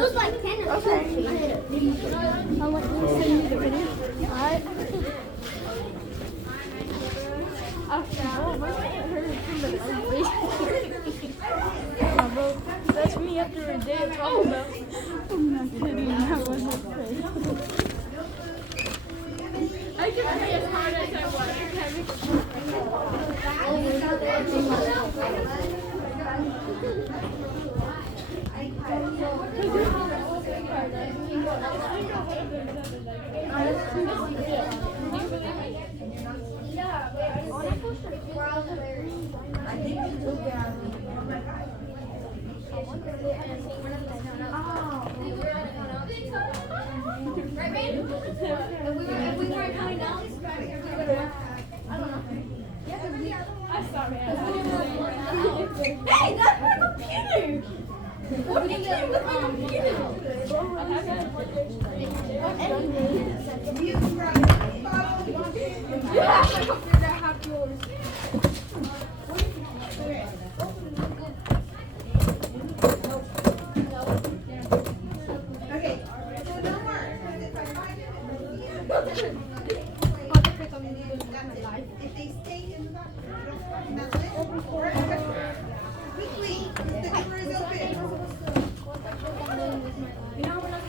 was like 10 or something. I want you to send me the video. Alright. That's me after a day of talking about. I'm not kidding. That wasn't crazy. I can play as hard as I want. If we weren't coming down, I don't know. Hey, that's my computer! What are you doing with my computer? You have my computer, I have yours. Okay, so no more. If they stay in the quickly, the door is open.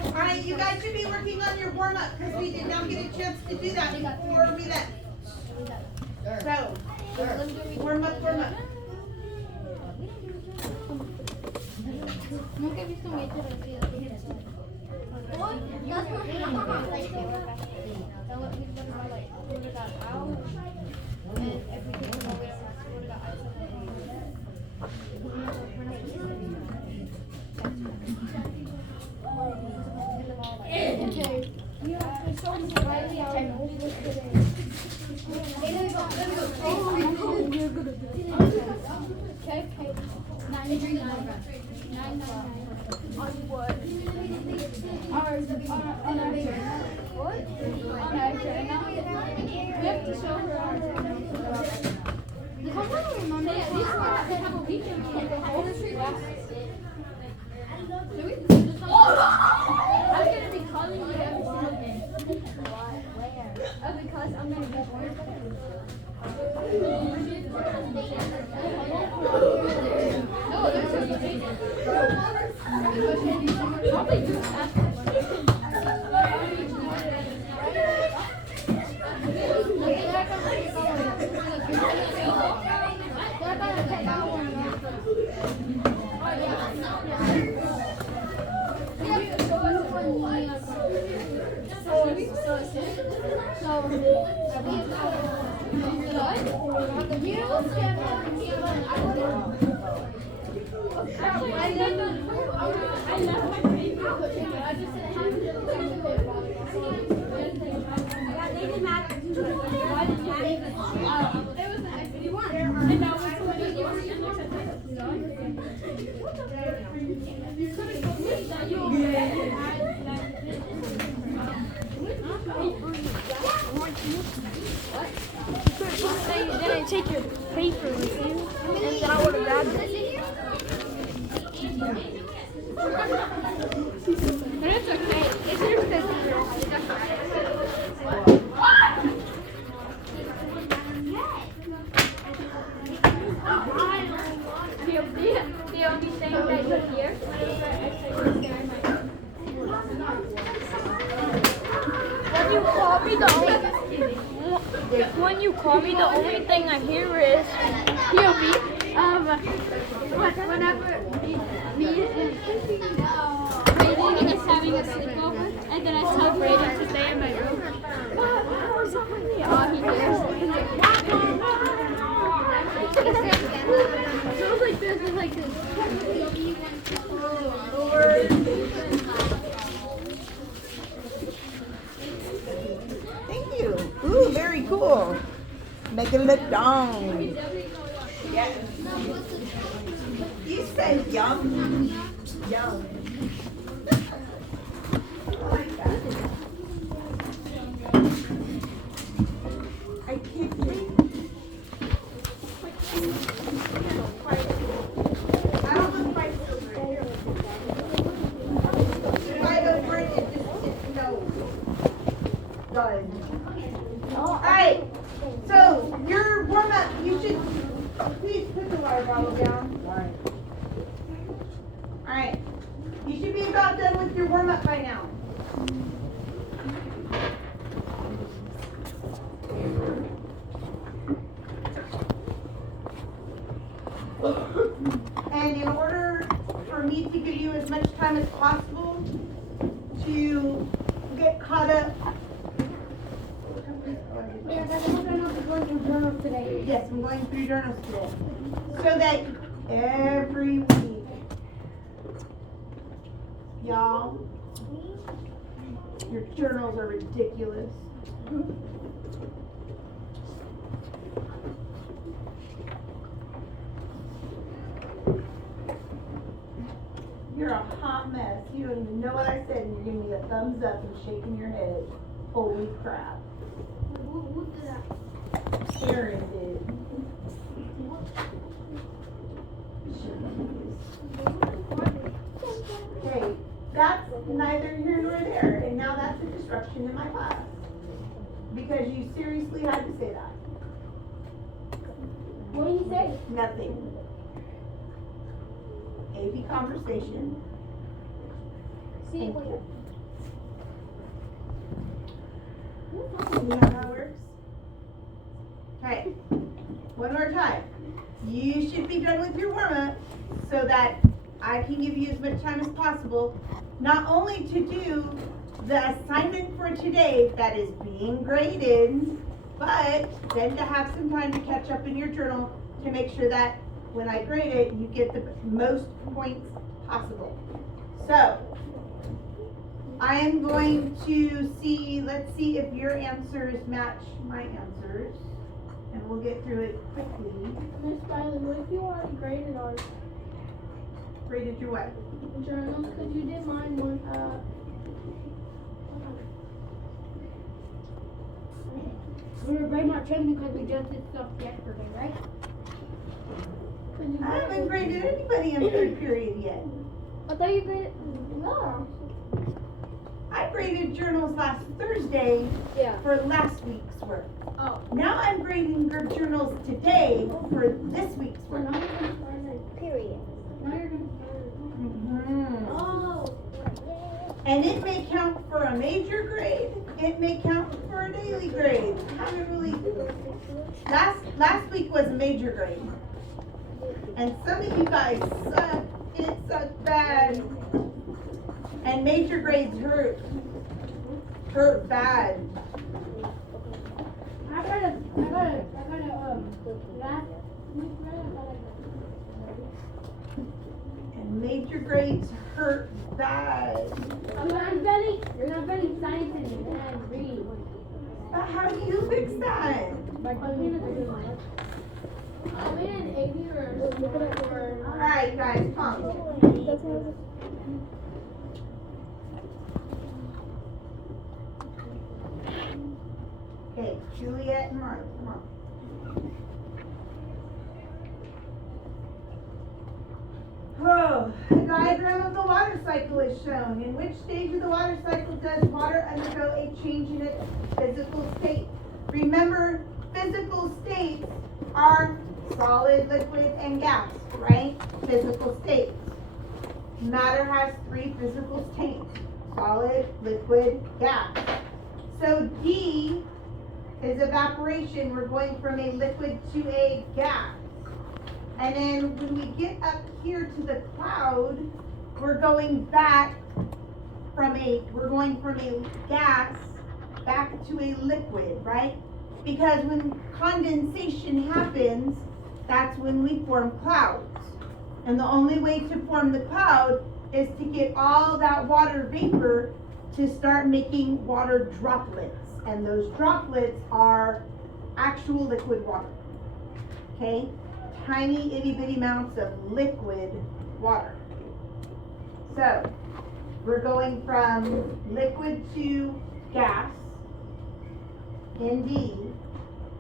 Alright, you guys should be working on your warm-up because we did not get a chance to do that before we left. So, warm up. Nunca he visto un hecho reducido. I'm gonna be calling you every single day. Because I'm gonna be born. No, there's probably do You didn't take your paper with you, and then I would have grabbed it. But it's okay. It's your sister. The only thing that you hear when you call me, the only thing I hear is POV. Whenever me Brayden is having a sleepover, and then I tell Brayden to stay in my room. All he hears. Sounds like this is like this. Thank you. Ooh, very cool. Make it look down. Yes. You said yum. Yum. I like that. I can't wait. I don't look quite so good. You should be about done with your warm-up by now. And in order for me to give you as much time as possible to get caught up. Yeah, that's what I'm going to journal today. Yes, I'm going through journals today. So that every week, y'all, your journals are ridiculous. You're a hot mess. You don't even know what I said, and you're giving me a thumbs up and shaking your head. Holy crap. Who did that? Aaron did. Okay, that's neither here nor there, and now that's a disruption in my class. Because you seriously had to say that. What did you say? Nothing. AP conversation. See, Thank wait. you. You know how it works? Okay, one more time. You should be done with your warm-up so that I can give you as much time as possible, not only to do the assignment for today that is being graded, but then to have some time to catch up in your journal to make sure that when I grade it, you get the most points possible. So, I am going to see, let's see if your answers match my answers, and we'll get through it quickly. Miss Riley, what if you already graded our Graded your what? journals? Because you did mine one, We were very much in because we just did stuff yesterday, right? I haven't graded anybody in third period yet. I thought you graded. No. I graded journals last Thursday Yeah. for last week's work. Oh. Now I'm grading your journals today for this week's We're work. not even started. Period. Now you're gonna start. Mhm. Oh. And it may count for a major grade, it may count for a daily grade. Haven't really, last week was a major grade. And some of you guys suck, it sucked bad. And major grades hurt bad. I got a, last week, And major grades hurt bad. I'm not betting science and read. But how do you fix that? I'm in 80 or Alright guys, come. Okay, Juliet and Mark, come on. Oh, the diagram of the water cycle is shown. In which stage of the water cycle does water undergo a change in its physical state? Remember, physical states are solid, liquid, and gas, right? Physical states. Matter has 3 physical states: solid, liquid, gas. So D is evaporation. We're going from a liquid to a gas. And then when we get up here to the cloud, we're going from a gas back to a liquid, right? Because when condensation happens, that's when we form clouds. And the only way to form the cloud is to get all that water vapor to start making water droplets. And those droplets are actual liquid water, okay? Tiny itty bitty amounts of liquid water. So, we're going from liquid to gas in D,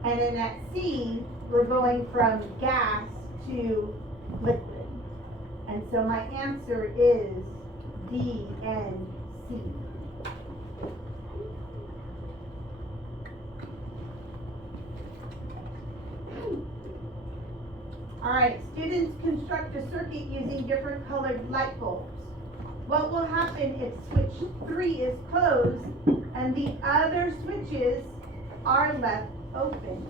and then at C, we're going from gas to liquid. And so my answer is D and C. All right, students construct a circuit using different colored light bulbs. what will happen if switch 3 is closed and the other switches are left open?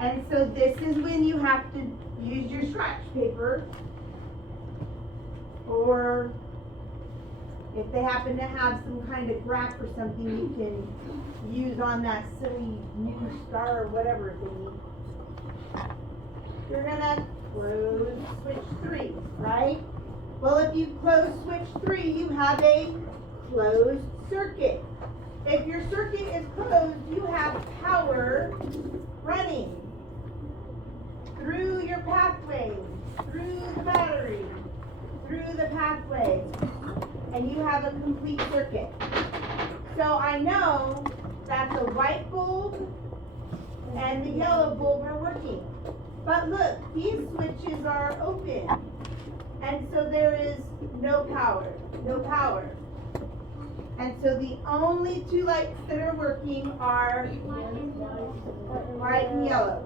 And so this is when you have to use your scratch paper, or if they happen to have some kind of graph or something, you can use on that silly new star or whatever thingy. You're gonna close switch 3, right? Well, if you close switch 3, you have a closed circuit. If your circuit is closed, you have power running through your pathway, through the battery, through the pathway, and you have a complete circuit. So I know that the white bulb and the yellow bulb are working. But look, these switches are open. And so there is no power. And so the only two lights that are working are white and yellow.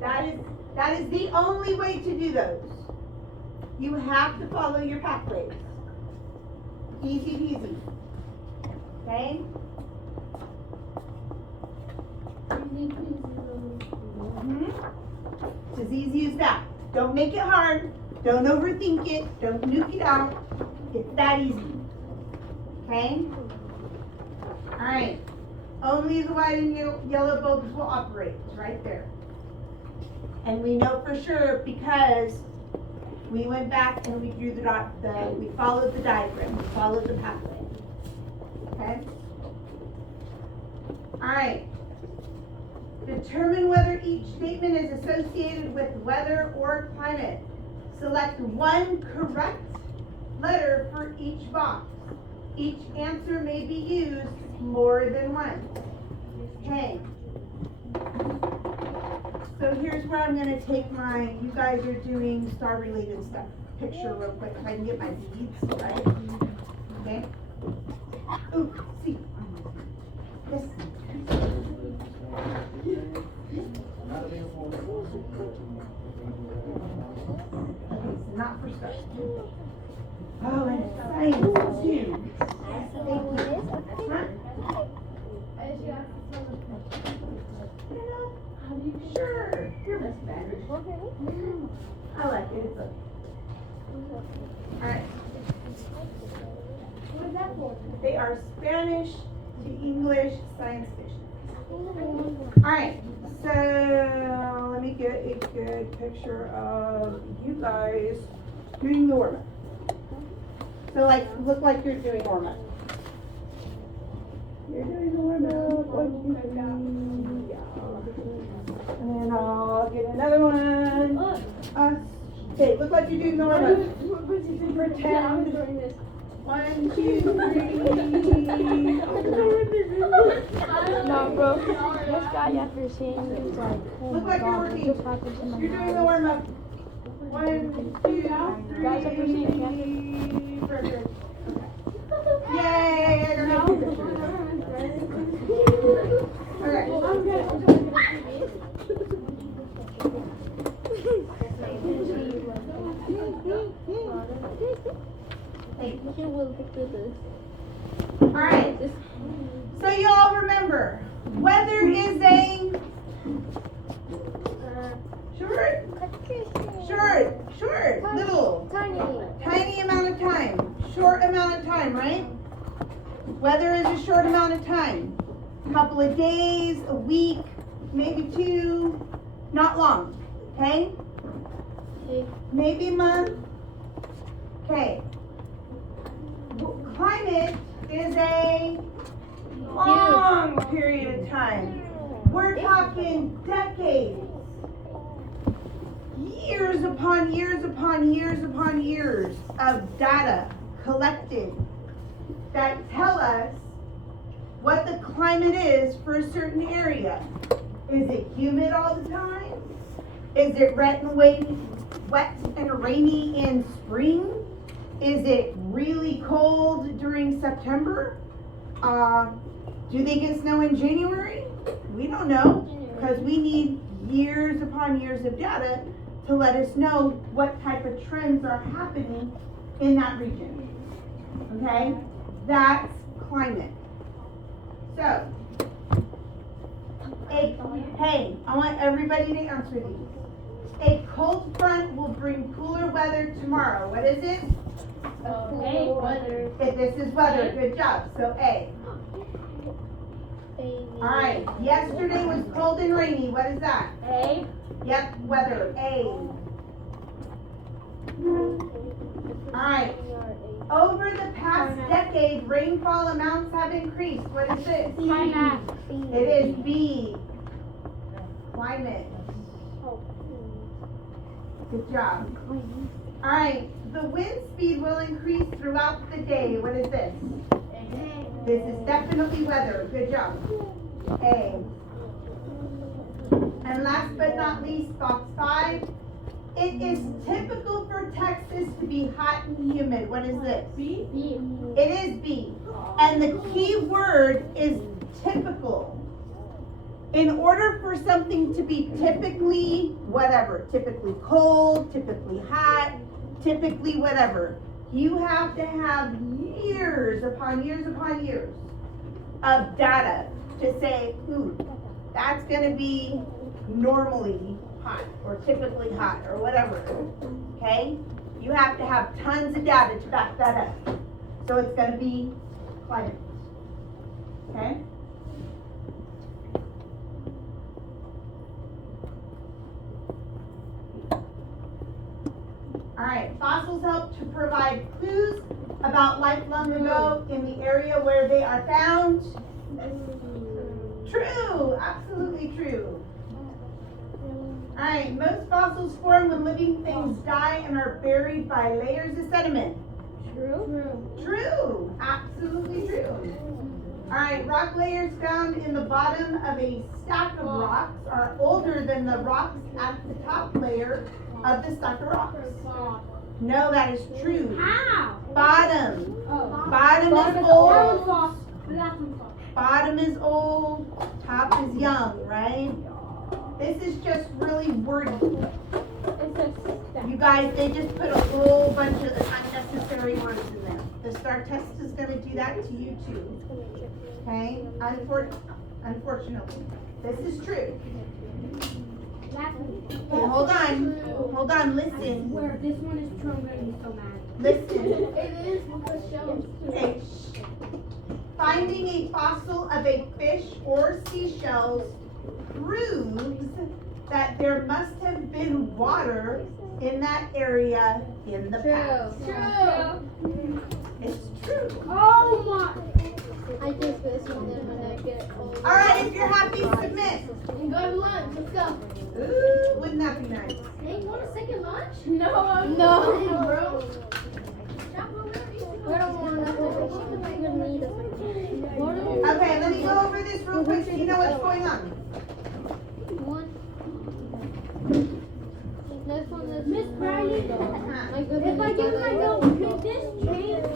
That is the only way to do those. You have to follow your pathways. Easy peasy. Okay? It's as easy as that. Don't make it hard. Don't overthink it. Don't nuke it out. It's that easy. Okay? Alright. Only the white and yellow bulbs will operate. It's right there. And we know for sure because we went back and we drew we followed the diagram. We followed the pathway. Okay? Alright. Determine whether each statement is associated with weather or climate. Select one correct letter for each box. Each answer may be used more than once. Okay. So here's where I'm going to take you guys are doing star-related stuff. Picture real quick if I can get my beads, right? Okay. Ooh, see. Yes. Okay, so not for stars. Oh, and science too. Thank you. Huh? Sure. You're Miss Spanish. I like it. It's okay. Alright. What is that for? They are Spanish to English science fiction. Alright, so let me get a good picture of you guys doing the warm-up. So look like you're doing warm-up. You're doing the warm-up. 1, 2, 3. Yeah. And then I'll get another one. Okay, look like you're doing the warm-up. Pretend. 1, 2, 3. No, bro. This guy after seeing is like, oh Look my like you're God, working. what just happened to my You're doing the mouth? warm-up. 1, 2, 3. Guys, after seeing Perfect. Okay. Yay! I got a picture. Alright. So you all remember, weather is a short, little, tiny amount of time, short amount of time, right? Weather is a short amount of time. A couple of days, a week, maybe 2, not long, okay? Maybe a month. Okay. Climate is a long period of time. We're talking decades. Years upon years upon years upon years of data collected that tell us what the climate is for a certain area. Is it humid all the time? Is it wet and rainy in spring? Is it really cold during September? Do they get snow in January? We don't know, because we need years upon years of data to let us know what type of trends are happening in that region. Okay? That's climate. So, hey, I want everybody to answer these. A cold front will bring cooler weather tomorrow. What is it? Weather. This is weather. Good job. So A. Alright. Yesterday was cold and rainy. What is that? A. Yep, weather. A. Alright. Over the past decade, rainfall amounts have increased. What is this? It is B. Climate. Good job. Alright. The wind speed will increase throughout the day. What is this? This is definitely weather. Good job. A. And last but not least, box 5. It is typical for Texas to be hot and humid. What is this? B. It is B. And the key word is typical. In order for something to be typically whatever, typically cold, typically hot, typically whatever, you have to have years upon years upon years of data to say, ooh, that's going to be normally hot or typically hot or whatever. Okay? You have to have tons of data to back that up. So it's going to be climate. Okay? Alright, fossils help to provide clues about life long ago in the area where they are found. True, absolutely true. Alright, most fossils form when living things die and are buried by layers of sediment. True, absolutely true. Alright, rock layers found in the bottom of a stack of rocks are older than the rocks at the top layer of the stack of rocks. No, that is true. How? Bottom. Oh. Bottom is old. False. Bottom is old. Top is young, right? This is just really wordy. You guys, they just put a whole bunch of unnecessary words in there. The STAR test is going to do that to you too. Okay? Unfortunately. This is true. Okay, hold on, listen. Where this one is true, I'm gonna be so mad. Listen. It is because shells. Okay. Finding a fossil of a fish or seashells proves that there must have been water in that area in the past. True. It's true. Oh my. I just this one then when I get old. Alright, if you're happy, submit. And go to lunch. Let's go. Ooh, wouldn't that be nice? Hey, you want a second lunch? No. Bro. I don't want nothing. Okay, let me go over this real quick so you know what's going on. Miss Bryant, Uh-huh. if I give my note, can this change?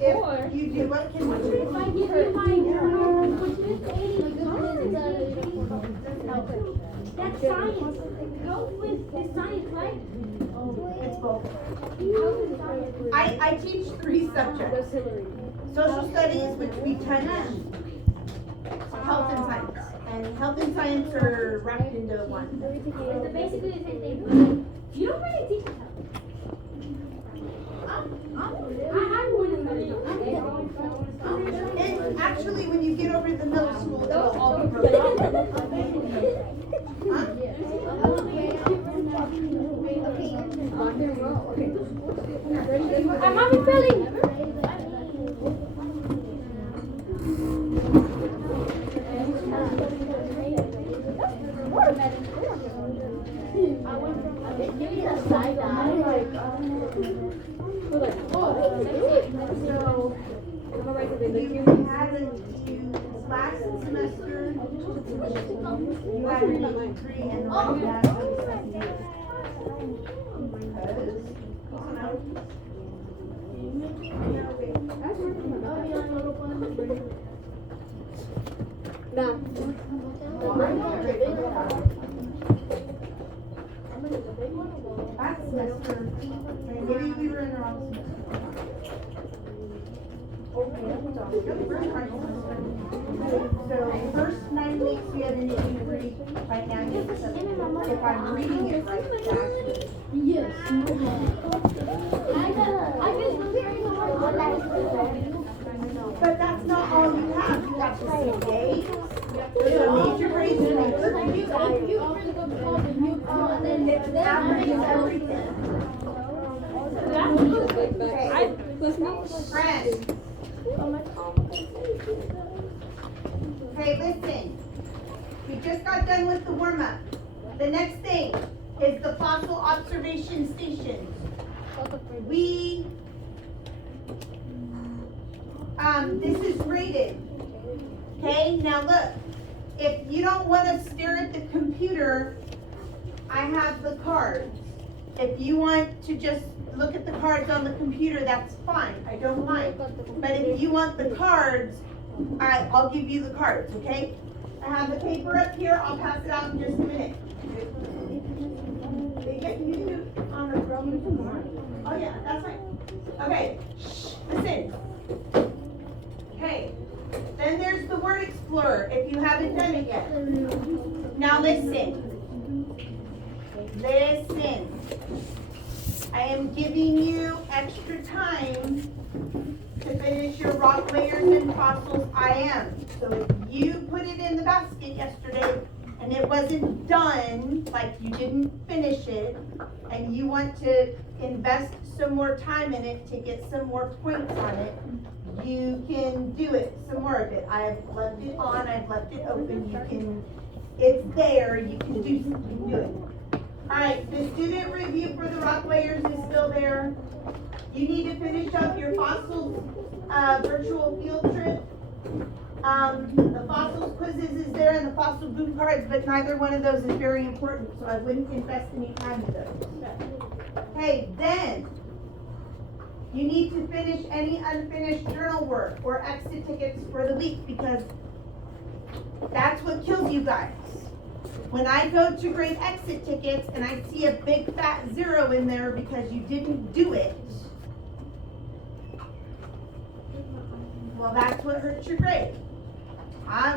If you do, what can you do? If I give you my note, would this change? That's science. Go with the science, right? It's both. I teach 3 subjects. Social studies, which we touch, health and science. And health and science are wrapped into one. It's basically the same thing. You don't really teach health. I'm winning the It's actually, when you get over the middle school, it'll all be broken. Huh? I'm having feeling. You had last semester, you had an 83 and the one you had was 78. No. semester, maybe we were in the wrong semester. So first 9 weeks we had an inquiry financial assessment. If I'm reading it right, exactly. Yes. But that's not all you have. You have the CA, there's a major grade paper, it's averages everything. Friends. Okay, listen. We just got done with the warm-up. The next thing is the fossil observation stations. This is rated. Okay, now look. If you don't want to stare at the computer, I have the cards. If you want to just look at the cards on the computer, that's fine. I don't mind. But if you want the cards, I'll give you the cards, okay? I have the paper up here. I'll pass it out in just a minute. They get you on the phone. Oh yeah, that's fine. Okay, shh, listen. Okay, then there's the word explorer, if you haven't done it yet. Now listen. Listen. I am giving you extra time to finish your rock layers and fossils. I am. So if you put it in the basket yesterday and it wasn't done, like you didn't finish it, and you want to invest some more time in it to get some more points on it, you can do it, some more of it. I've left it on, I've left it open, you can, it's there, you can do it. Alright, the student review for the rock layers is still there. You need to finish up your fossils virtual field trip. The fossils quizzes is there and the fossil boom cards, but neither one of those is very important, so I wouldn't invest any time in those. Okay, then you need to finish any unfinished journal work or exit tickets for the week, because that's what kills you guys. When I go to grade exit tickets and I see a big fat 0 in there because you didn't do it, well, that's what hurts your grade.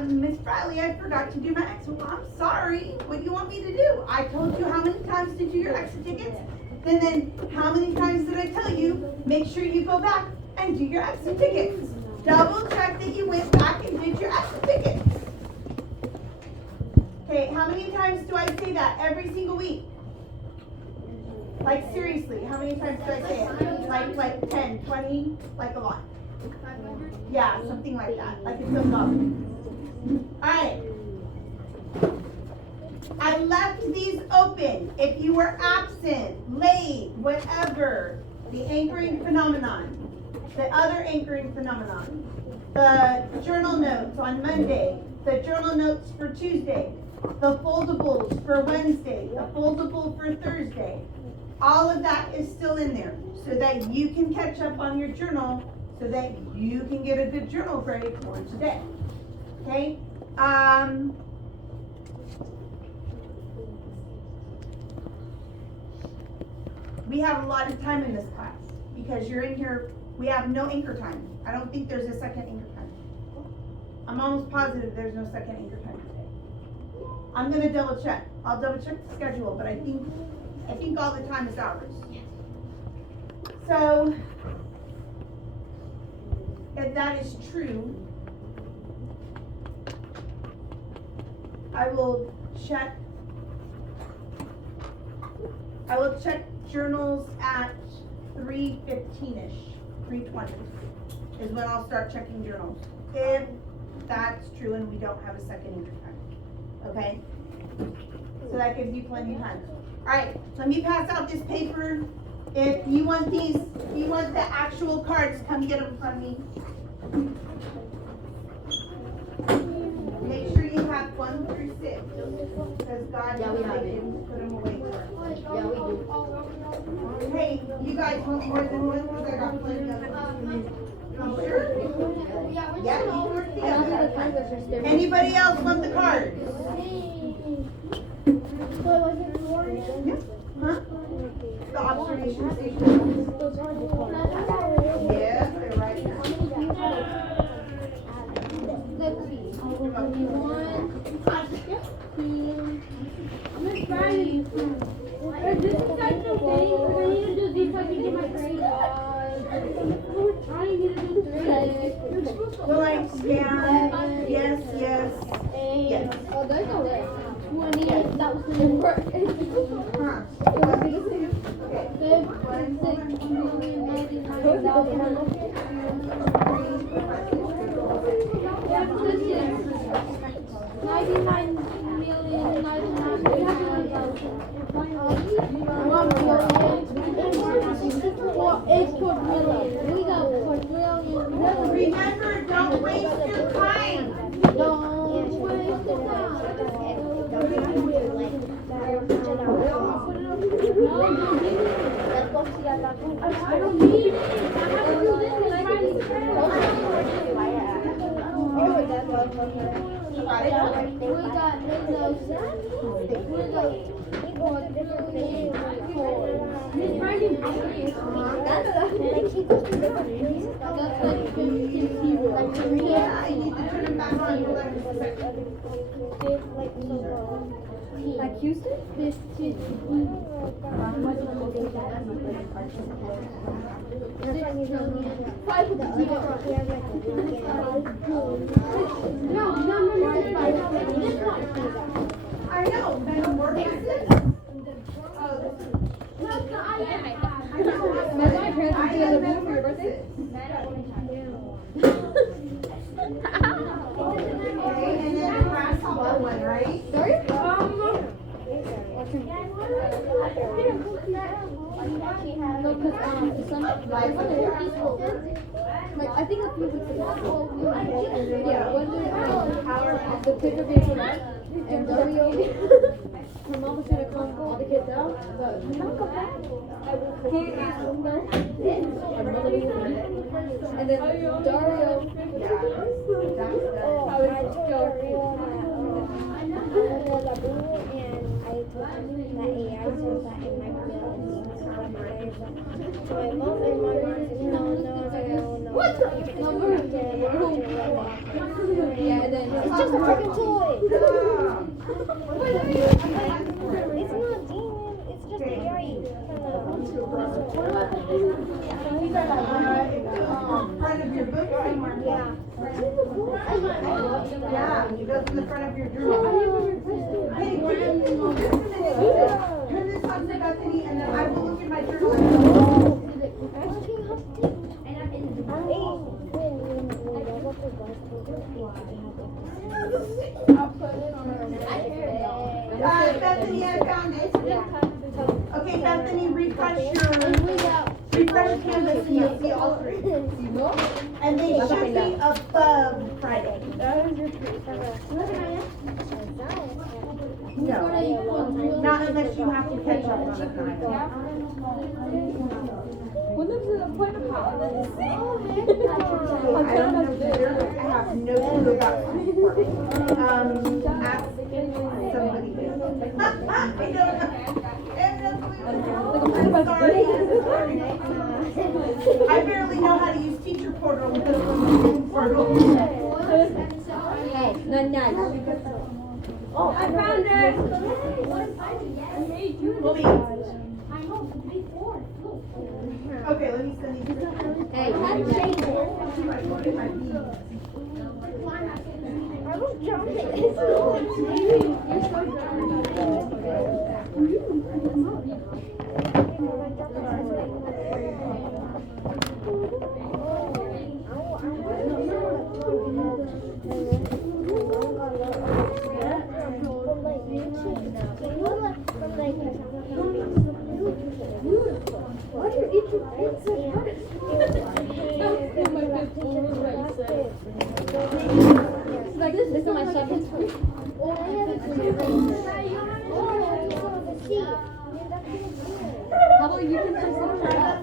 Miss Bradley, I forgot to do my exit. Well, I'm sorry. What do you want me to do? I told you how many times to do your exit tickets. And then how many times did I tell you, make sure you go back and do your exit tickets. Double check that you went back and did your exit tickets. Okay, how many times do I say that every single week? Like seriously, how many times do I say it? Like 10, 20, like a lot. Yeah, something like that. Like it's a lot. Alright. I left these open. If you were absent, late, whatever, the anchoring phenomenon, the other anchoring phenomenon, the journal notes on Monday, the journal notes for Tuesday, the foldables for Wednesday, the foldable for Thursday, all of that is still in there so that you can catch up on your journal so that you can get a good journal grade for today. Okay? We have a lot of time in this class because you're in here. We have no anchor time. I don't think there's a second anchor time. I'm almost positive there's no second anchor time today. I'm gonna double check. I'll double check the schedule, but I think all the time is ours. So if that is true, I will check journals at 3:15ish, 3:20 is when I'll start checking journals. If that's true and we don't have a second anchor time. Okay? So that gives you plenty of time. Alright, let me pass out this paper. If you want these, if you want the actual cards, come get them from me. Make sure you have 1 through 6. Because God didn't put them away for us. Yeah, we do. Hey, you guys want more than one? Because I got plenty of them. You sure? Yeah, you work together. Anybody else want the cards? Yeah. Huh? the observation station. Yes, they're right here. Let's see. 1, 2, I'm gonna try this. This is like the thing. I need to do these so I can get my grade. I need to do 3. Will I scan? Yes, yes, yes. Oh, there's no way. 20. That was the number. Huh. Remember, don't waste your time. I don't need it. I have to do this and I can do this. We got Miss Randy. That's like 15 like 3. Yeah, I need to turn it back on. Hold on just a second. Like Houston? 15. I know, but the work is this. Okay, and then the grasshopper one, right? Like I think a few weeks ago, when the picture being put up, and Dario, her mom was gonna come call the kids out, but and then Dario, what? Yeah, and then It's just a freaking toy. It's not demon. It's just AI. Front of your book somewhere. Yeah. Yeah, it goes in the front of your journal. Hey, just a minute. Turn this on to Bethany, and then I will look at my journal. Bethany, I found it. Okay, Bethany, refresh Canvas and you'll see all three. And they should be above Friday. No, not unless you have to catch up on the time. I don't know either. I have no clue about ask somebody. I don't know. I'm sorry. I barely know how to use teacher portal with portal. oh, I found it. Okay, let me send these. Hey, let's change it. I was jumping. Like this is my second. How about you can just look it up?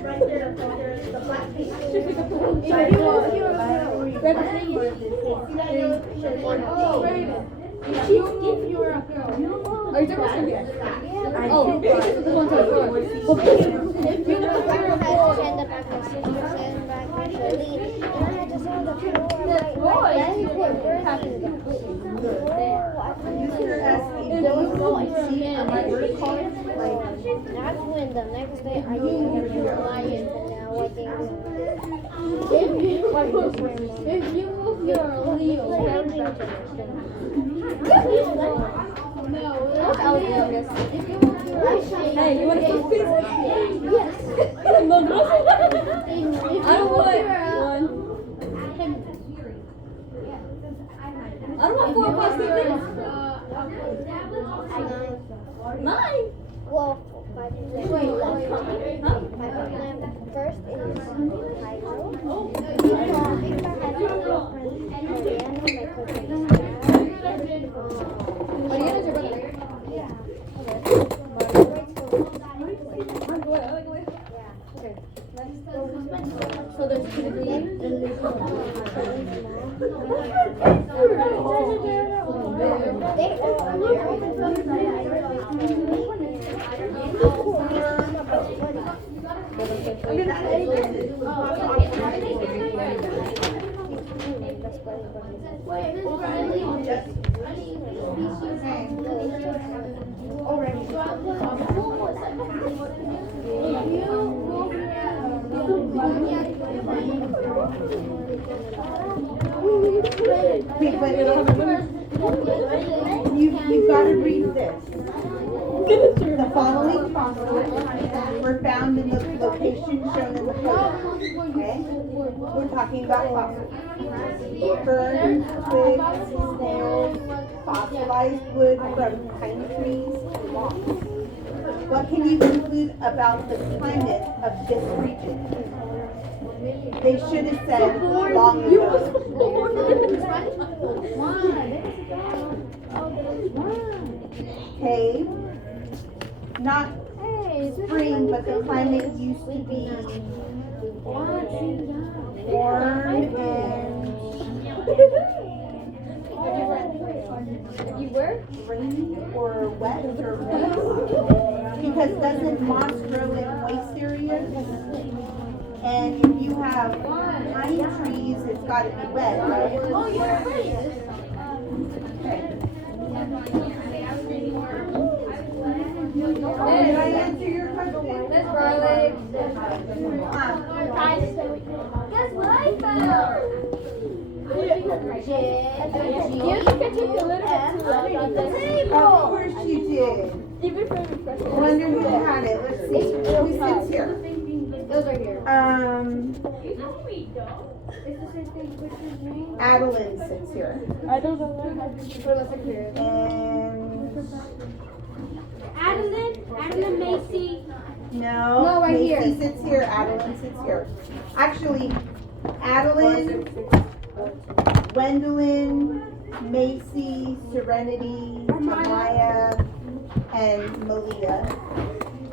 Right there, the black page. Oh, If you were a girl. Are you talking about me? Yeah. Oh, this is the one time before. I had to send it back my sister, send back my Charlene, and I had to send the floor. My daddy quit birthing. Oh, I couldn't Mr. Esky, If don't you go were and a see man, on my if birthday. That's when the next day I didn't do a lion, but now I think if you move your Leo, no, that's if you move your Hey, you want to go please? Yes. No, no. If I don't you want move your, one. I don't want 4 or 5 siblings. 9. well, 5 of them. Huh? 5 of them. First is Cairo. Victor has a girlfriend. Mariana, my cousin's dad. Mariana's your brother. Yeah. So there's 2 degrees. Wait, but you've got to read this. The following fossils were found in the location shown in the photo. Okay? We're talking about fossils. Ferns, twigs, snails, fossilized wood from pine trees, and moss. What can you conclude about the climate of this region? They should have said long ago. Okay, not spring, but the climate used to be warm and You were? rainy or wet or rain. Because doesn't moss grow in moist areas? And if you have pine trees, it's got to be wet, right? Oh, you're right. Did I answer your question? Miss Riley. Guess what I found? You can take a little bit too underneath this. Of course you did. Even for refreshing. I wonder who had it. Let's see. Who sits here? Those are here. Adeline sits here. I don't know. For the secretary. And Adeline Macy. no, right here. Macy sits here. Adeline sits here. Actually, Adeline, Gwendolyn, Macy, Serenity, Amaya, and Malia.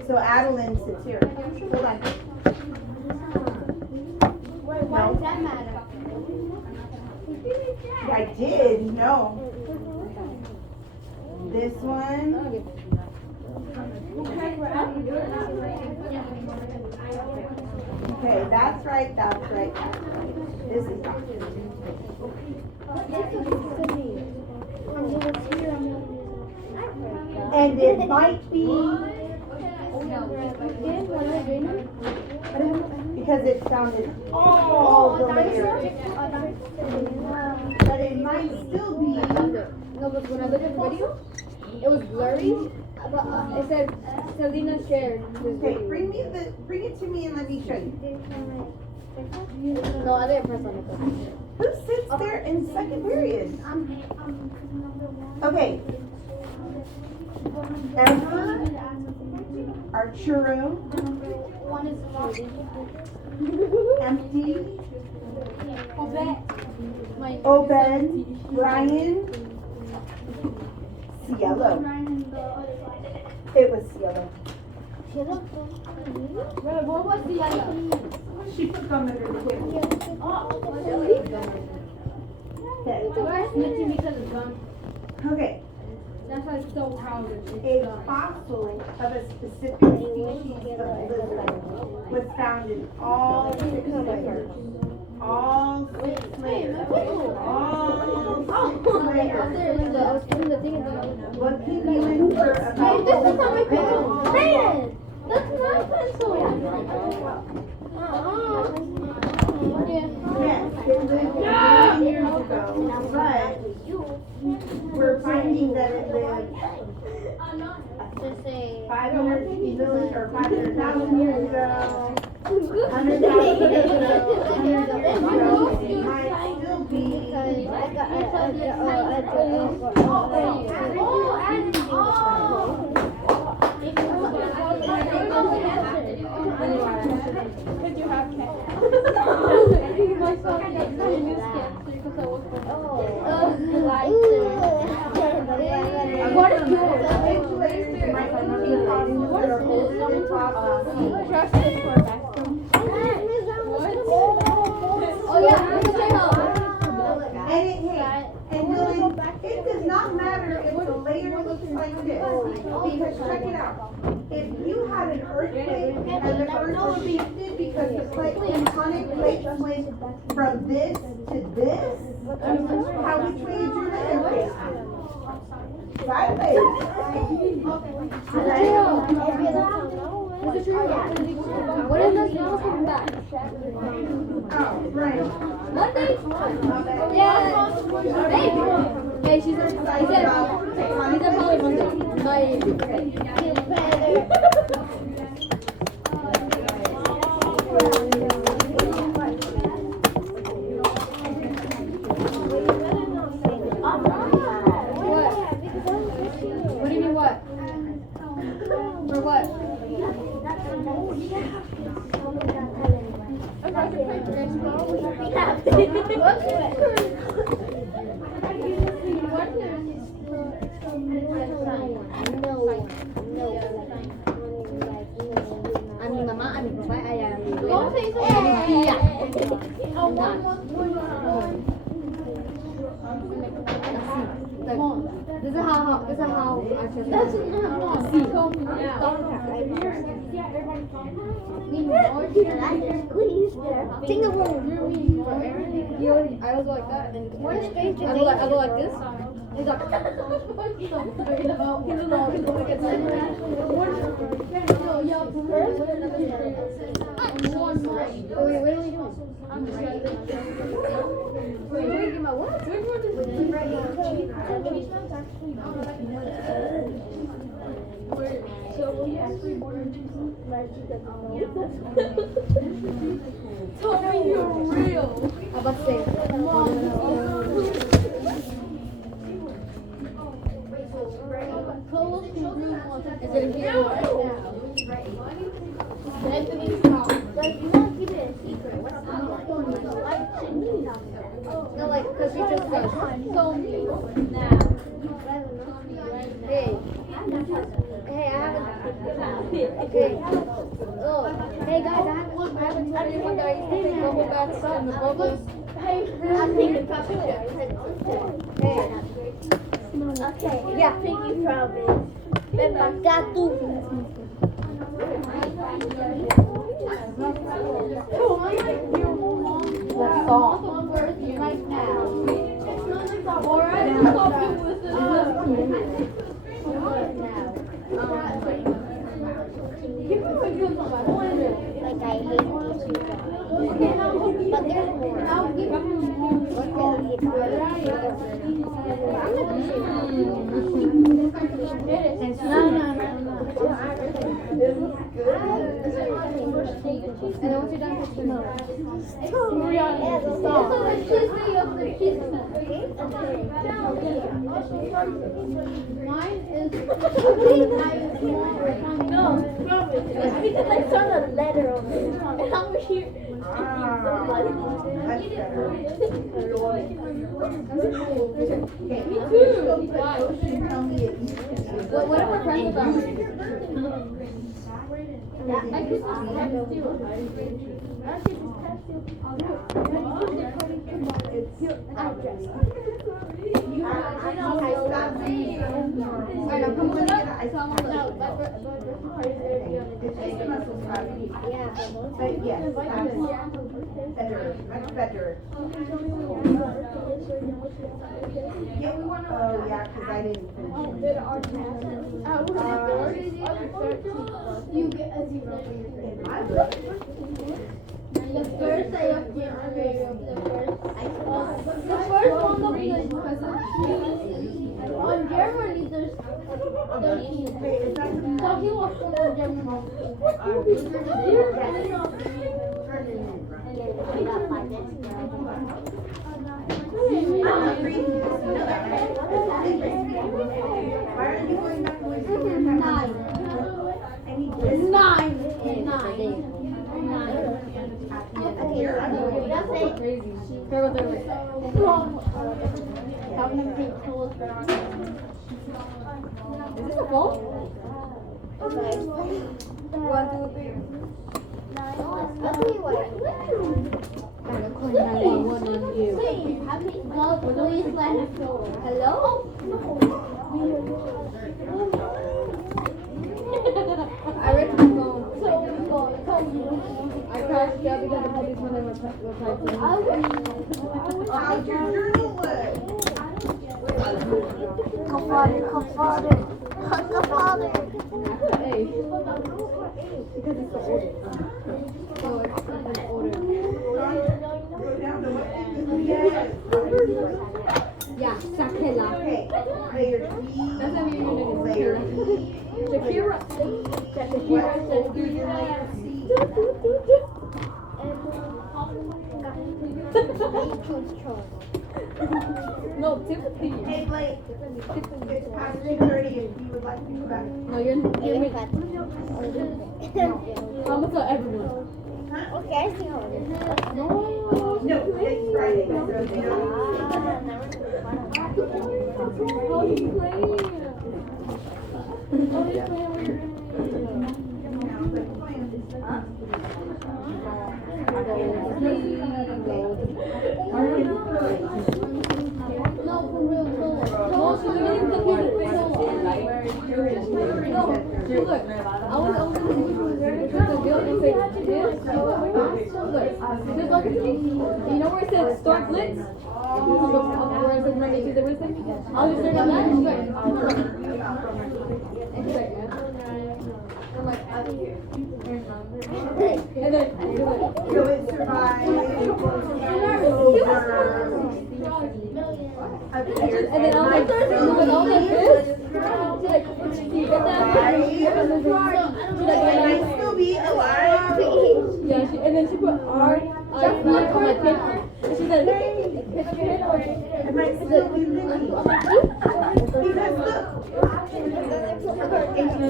So Adeline sits here. Hold on. Wait, why does that matter? I did, no. This one. Okay, that's right, that's right, that's right. This is not. And it might be because it sounded all the layers. But it might still be. No, but when I looked at the video, it was blurry. But it said Selena shared this Okay, video. bring it to me and let me show you. No, I didn't press on it. Who sits there in second period? Okay. Emma, Arturo, One is Empty, my Obed, Brian, Cielo. It was Cielo. What was the other? She put gum under the table. Oh, Okay. we're snitching because of gum. Okay, That's why it's so crowded. a fossil of a specific species of lizard was found in all 6 layers. All 6 layers. All 6 layers. I was putting the thing in the What can you infer about This is not my the pencil. Brandon, that's my pencil. Yes, it lived a million years ago, but we're finding that it lived 550 million or 500,000 years ago, 100,000 years ago, it might still be. Could you have cat? What is yours? It might contain fossils that are older than fossils. Trust this for a vacuum. Oh yeah, it's a And it, hey, and Lily, it does not matter if the layer looks like this, because check it out. If you had an earthquake and the earth shifted because the tectonic plates went from this to this, how which way is your layer facing? Sideways. What is this now coming back? Oh, right. Monday? Yes. Hey, she's a probably Monday. What do you mean what? For what? A mi mamá, a mi papá, a mi ¿Cómo se dice? a mi tía. This is how I feel. That's not long. Singapore. I was like that. And I go like this. He's like. Oh, wait, what are we doing? Wait, where you my what? Tell me you're real. I'm about to say. Is it here? No, like, because we just got. Hey. Hey, I haven't. Okay. Oh, hey guys, I haven't told anyone that I used to take bubble baths in the bubbles. Hey. Okay. Yeah. Pinky promise. What song? Right now. Alright, Like I hate these two. But there's more. I'll give you And then once you're done, touch the nose. Mine is No, because I saw the letter on it. And I was here. That's better. Okay, Me I'm too. just gonna put ocean, tell me if you can see What are our friends about? I could just text you. I could just text you. It's your address. Yeah, But yes, better, much better. Yeah, oh, yeah, cause I didn't finish it. You get as you know. The first day of January of the first one of the presents. On January there's 13. So he was born on January. Why are you going back away? Nine. Is this a phone? okay. 1, 2, 3. Okay, wait. I'm calling 911 on you. Hello? I read the phone. I crashed out because the police when they were trying to How's your journal look? Hey. Because it's the order. So it's an order. Go down to what? Yes. Yeah, Sakela. Okay, layer D, That's how you mean layer it. E, Shakira. Shakira said, do you like C. No, Timothy. Hey Blake, it's past 2:30 if you would like to go back. No, you're with. I'm gonna tell everyone. Huh? Okay, I see how it is. No. No, it's Friday, so you know. How do you play? No, for real. No, she's getting the music thing. No, look. I was in the bill and say this. Look, just like you know where it says Store Blitz? Where it says Monday, Tuesday, Wednesday? I'll just turn on that and she's like, and she's like, yeah. I'm like, and then, Will it survive? and then I was like, this? Like, you get that? Can I still be alive? Yeah, and then she put R on my paper. And she said, hit your head or Am I still be living? Because look. It was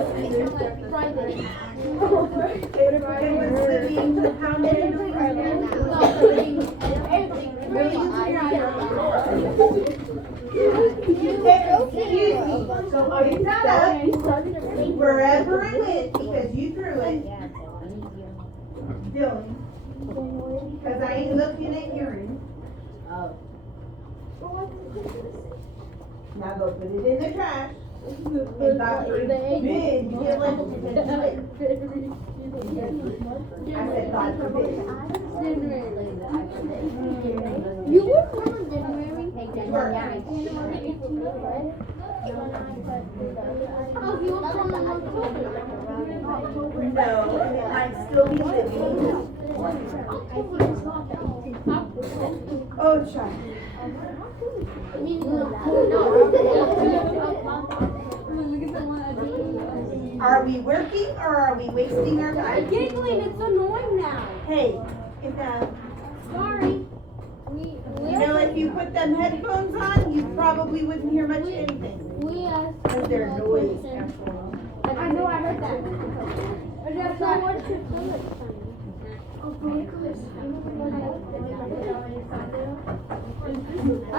living how many? Excuse me. So pick that up wherever it went because you threw it. Dylan. Because I ain't looking at urine. Now go put it in the trash. And God forbid you get left to do it. I said God forbid. You were born in January? Oh, you were born in October? No, I still be living. Oh, child. Are we working or are we wasting our time? Giggling, it's annoying now. Hey, get down. Sorry. You know, if you put them headphones on, you probably wouldn't hear much anything. We asked. Because they're noise. I know, I heard that. So what's your toilet I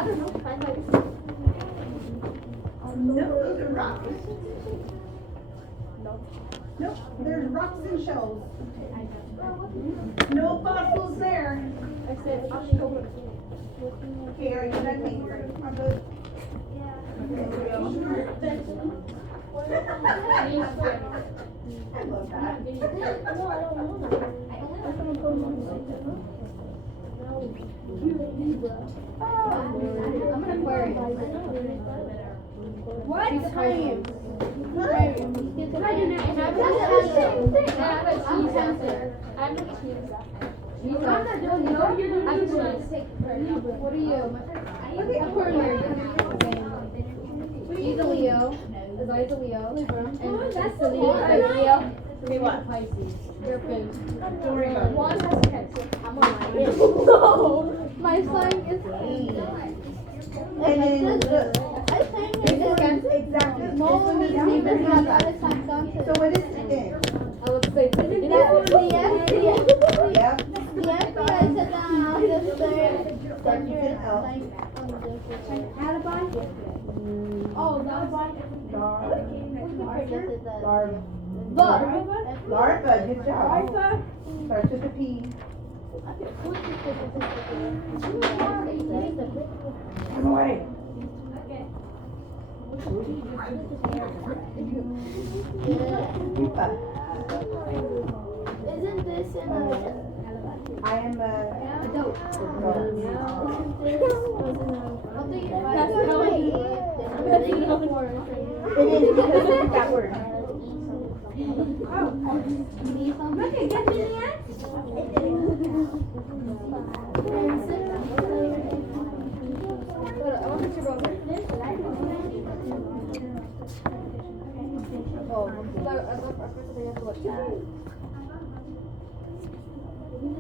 don't know. No, those are rocks. Nope, there's rocks and shells. No fossils there. Okay, are you done making your compost? I love that. I'm an Aquarius. What? Huh? I have a cheese answer. I'm a cheese. What are you? Aquarius. She's a Leo. Is a Leo. And that's a Leo. Leo. Say what? Pisces. You're pink. Don't worry about it. One has Cancer. I'm on my sign is And then look, exactly. no, his name is not that. It's not Cancer. So what is it then? I would say Yep. the FBI said that on the third alibi. Oh, alibi. Larva, good job. Starts with a P. Come away. Isn't this in a... I am a adult. It is because of that word.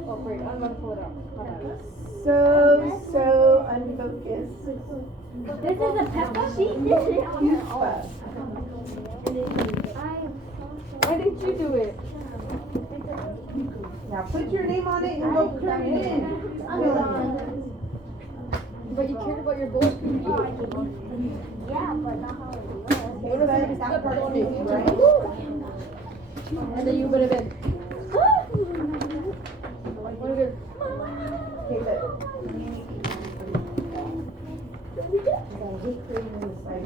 Oh, great. I'm gonna pull it up. So unfocused. This is a pepper sheet? Useless. Why didn't you do it? Now put your name on it and go turn it in. But you cared about your bullet. Yeah, but not how it was. Okay, but that part too, right? And then you would have been. What are your... Okay, but. I hate creating this like.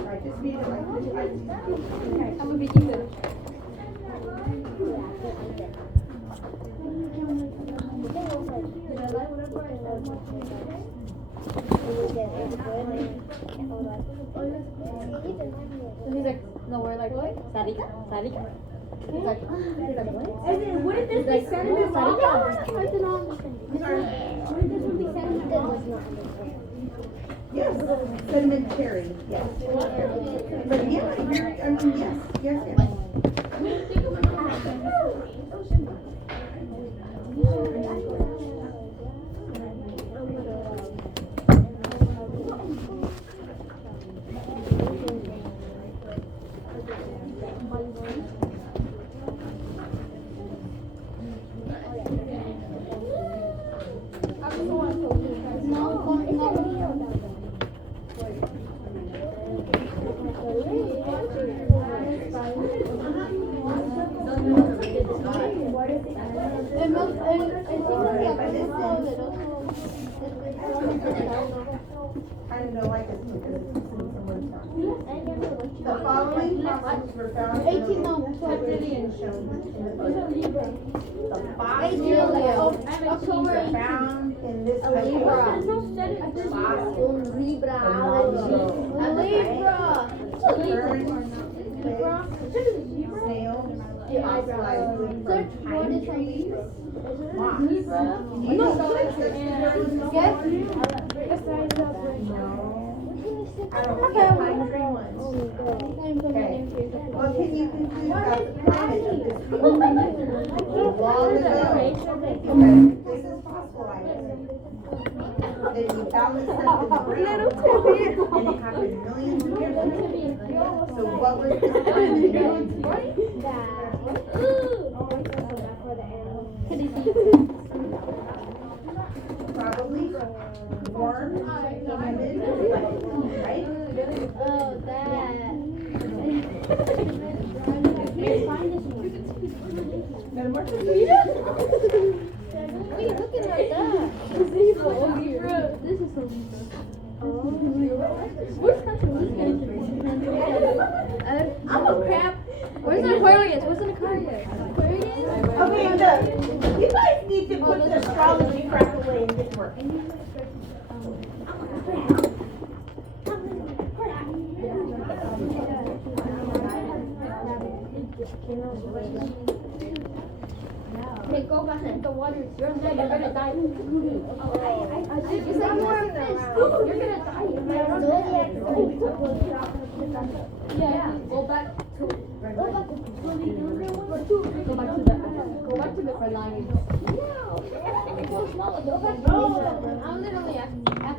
I just made it like this. I'm gonna be either. So he's like, no, we're like, what? Sarika? Sarika? He's like, what? What if this Like, be sediment? Sarika? What if this would be sediment? Yes, sedimentary, yes. But yeah, you're, I mean, yes. Kind of don't like this because it's in someone's mouth. The following fossils were found in the Pavilion shown in the photo. The fossils are found in this Libra. Snails, fossilized from pine trees, moss. Do you know what I don't know pine tree ones. Okay. What can you conclude about the climate of this region? Long ago. Okay. This is fossilized. Then you found this stuff in the ground. And it happened millions of years ago. So what was this climate? Probably warm, humid, right? Oh, that. What are you looking like that? This is so I'm a crap. Where's an Aquarius? What's an Aquarius? Okay, look, you guys need to put the astrology crap away and get work. Hey, go back in the water. You're dead. You're gonna die. You're gonna die. Yeah. Go back to. Go back to the red line. I'm literally a crab.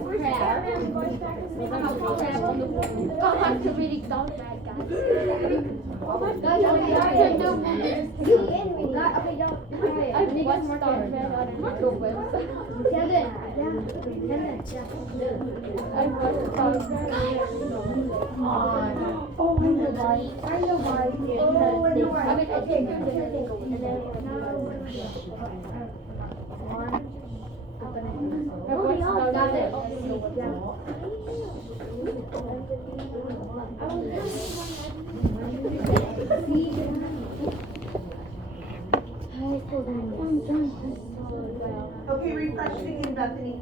I'm a crab on the floor. Go back to reading Dog Bad Guys. Guys, okay, I watched Dog Bad on microwave. I watched Dog Bad. Oh, I know why. I mean, okay. Okay, refresh it again, Bethany.